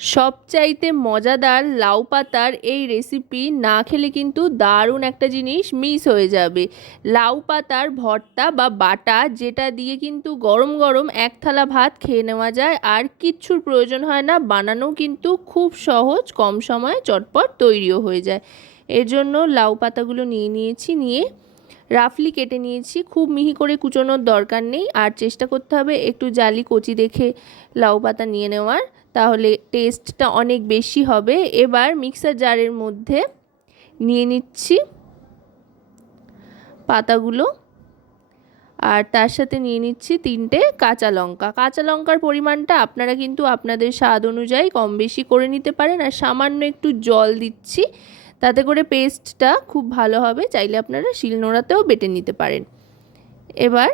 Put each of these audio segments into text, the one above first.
সবচাইতে মজাদার লাউ পাতার এই রেসিপি না খেলে কিন্তু দারুণ একটা জিনিস মিস হয়ে যাবে। লাউ পাতার ভর্তা বা বাটা যেটা দিয়ে কিন্তু গরম গরম এক থালা ভাত খেয়ে নেওয়া যায় আর কিচ্ছুর প্রয়োজন হয় না, বানানো কিন্তু খুব সহজ, কম সময়ে চটপট তৈরিও হয়ে যায়। এর জন্য লাউ পাতাগুলো নিয়ে নিয়েছি, নিয়ে রাফলি কেটে নিয়েছি। খুব মিহি করে কুচোনোর দরকার নেই। আর চেষ্টা করতে হবে একটু জালি কচি দেখে লাউ পাতা নিয়ে নেওয়ার। তাহলে টেস্টটা অনেক বেশি হবে। এবার মিক্সার জারের মধ্যে নিয়ে নিচ্ছি পাতাগুলো। আর তার সাথে নিয়ে নিচ্ছি তিনটে কাঁচা লঙ্কা। কাঁচা লঙ্কার পরিমাণটা আপনারা কিন্তু আপনাদের স্বাদ অনুযায়ী কম বেশি করে নিতে পারেন। আর সামান্য একটু জল দিচ্ছি। তাতে করে পেস্টটা খুব ভালো হবে, চাইলে আপনারা শিলনোড়াতেও বেটে নিতে পারেন। এবার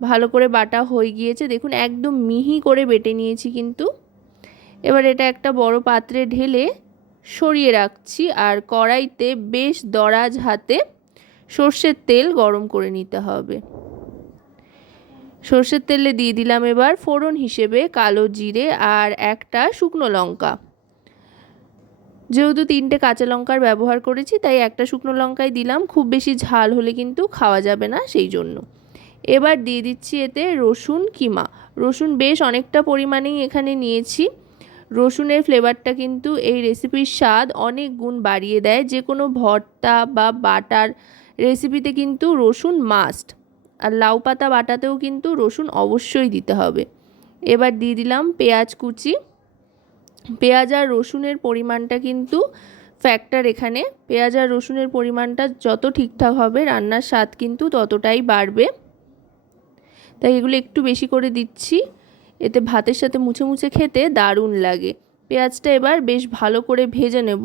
ভালো করে বাটা হয়ে গিয়েছে, দেখুন একদম মিহি করে বেটে নিয়েছি কিন্তু। এবার এটা একটা বড় পাত্রে ঢেলে সরিয়ে রাখছি আর কড়াইতে বেশ দরাজ হাতে সর্ষের তেল গরম করে নিতে হবে। সর্ষের তেলে দিয়ে দিলাম এবার ফোড়ন হিসেবে কালো জিরে আর একটা শুকনো লঙ্কা। যেহেতু তিনটে কাঁচা লঙ্কার ব্যবহার করেছি, তাই একটা শুকনো লঙ্কাই দিলাম। খুব বেশি ঝাল হলে কিন্তু খাওয়া যাবে না সেই জন্য। এবার দিয়ে দিচ্ছি এতে রসুন, কিমা। রসুন বেশ অনেকটা পরিমাণেই এখানে নিয়েছি। রসুনের ফ্লেভারটা কিন্তু এই রেসিপির স্বাদ অনেক গুণ বাড়িয়ে দেয়। যে কোনো ভর্তা বা বাটার রেসিপিতে কিন্তু রসুন মাস্ট। আর লাউ পাতা বাটাতেও কিন্তু রসুন অবশ্যই দিতে হবে। এবার দিয়ে দিলাম পেঁয়াজ কুচি। পেঁয়াজ আর রসুনের পরিমাণটা কিন্তু ফ্যাক্টর এখানে। পেঁয়াজ আর রসুনের পরিমাণটা যত ঠিকঠাক হবে, রান্নার স্বাদ কিন্তু ততটাই বাড়বে। তাই এগুলো একটু বেশি করে দিচ্ছি। এতে ভাতের সাথে মুছে মুছে খেতে দারুণ লাগে। পেঁয়াজটা এবার বেশ ভালো করে ভেজে নেব।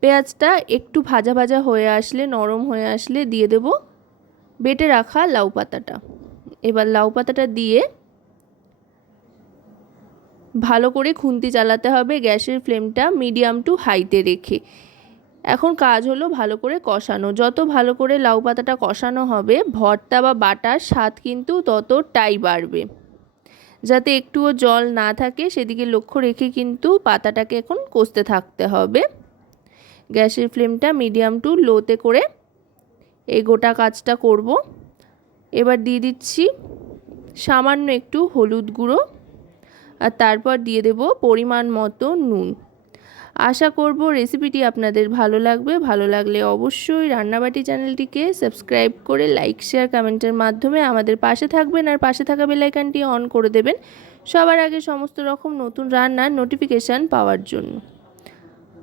পেঁয়াজটা একটু ভাজা ভাজা হয়ে আসলে, নরম হয়ে আসলে দিয়ে দেব। বেটে রাখা লাউ পাতাটা। এবার লাউ পাতাটা দিয়ে ভালো করে খুন্তি চালাতে হবে গ্যাসের ফ্লেমটা মিডিয়াম টু হাইতে রেখে। এখন কাজ হলো ভালো করে কষানো। যত ভালো করে লাউ পাতাটা কষানো হবে, ভর্তা বা বাটার স্বাদ কিন্তু ততটাই বাড়বে। যাতে একটুও জল না থাকে, সেদিকে লক্ষ্য রেখে কিন্তু পাতাটাকে এখন কষতে থাকতে হবে। গ্যাসের ফ্লেমটা মিডিয়াম টু লোতে করে এই গোটা কাজটা করব। এবার দিয়ে দিচ্ছি সামান্য একটু হলুদ গুঁড়ো। আর তারপর দিয়ে দেব পরিমাণ মতো নুন। আশা করব রেসিপিটি আপনাদের ভালো লাগবে। ভালো লাগলে অবশ্যই রান্নাবাটি চ্যানেলটিকে সাবস্ক্রাইব করে লাইক শেয়ার কমেন্টের মাধ্যমে আমাদের পাশে থাকবেন আর পাশে থাকা বেলাইকানটি অন করে দেবেন সবার আগে সমস্ত রকম নতুন রান্নার নোটিফিকেশান পাওয়ার জন্য।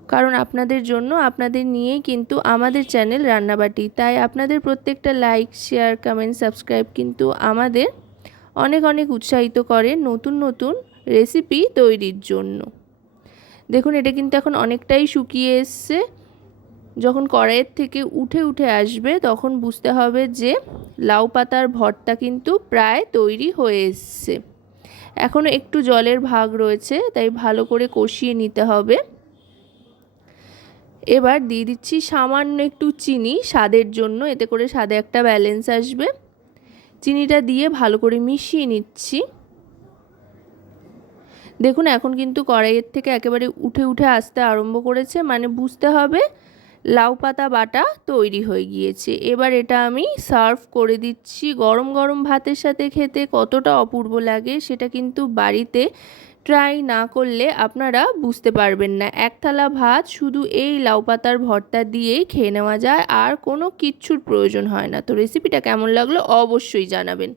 কারণ আপনাদের জন্য, আপনাদের নিয়েই কিন্তু আমাদের চ্যানেল রান্নাবাটি। তাই আপনাদের প্রত্যেকটা লাইক শেয়ার কমেন্ট সাবস্ক্রাইব কিন্তু আমাদের অনেক অনেক উৎসাহিত করে নতুন নতুন রেসিপি তৈরির জন্য। দেখুন, এটা কিন্তু এখন অনেকটাই শুকিয়ে এসছে। যখন কড়াইয়ের থেকে উঠে উঠে আসবে, তখন বুঝতে হবে যে লাউ পাতার ভর্তা কিন্তু প্রায় তৈরি হয়ে এসছে। এখনও একটু জলের ভাগ রয়েছে, তাই ভালো করে কষিয়ে নিতে হবে। এবার দিয়ে দিচ্ছি সামান্য একটু চিনি স্বাদের জন্য, এতে করে স্বাদে একটা ব্যালেন্স আসবে। চিনিটা দিয়ে ভালো করে মিশিয়ে নিচ্ছি। দেখুন, এখন কিন্তু কড়াইয়ের থেকে একেবারে উঠে উঠে আসতে আরম্ভ করেছে। মানে বুঝতে হবে, লাউ পাতা বাটা তৈরি হয়ে গিয়েছে। এবার এটা আমি সার্ভ করে দিচ্ছি। গরম গরম ভাতের সাথে খেতে কতটা অপূর্ব লাগে সেটা কিন্তু বাড়িতে ট্রাই না করলে আপনারা বুঝতে পারবেন না। এক থালা ভাত শুধু এই লাউ পাতার ভর্তা দিয়েই খেয়ে নেওয়া যায়, আর কোনো কিচ্ছুর প্রয়োজন হয় না। তো রেসিপিটা কেমন লাগল অবশ্যই জানাবেন।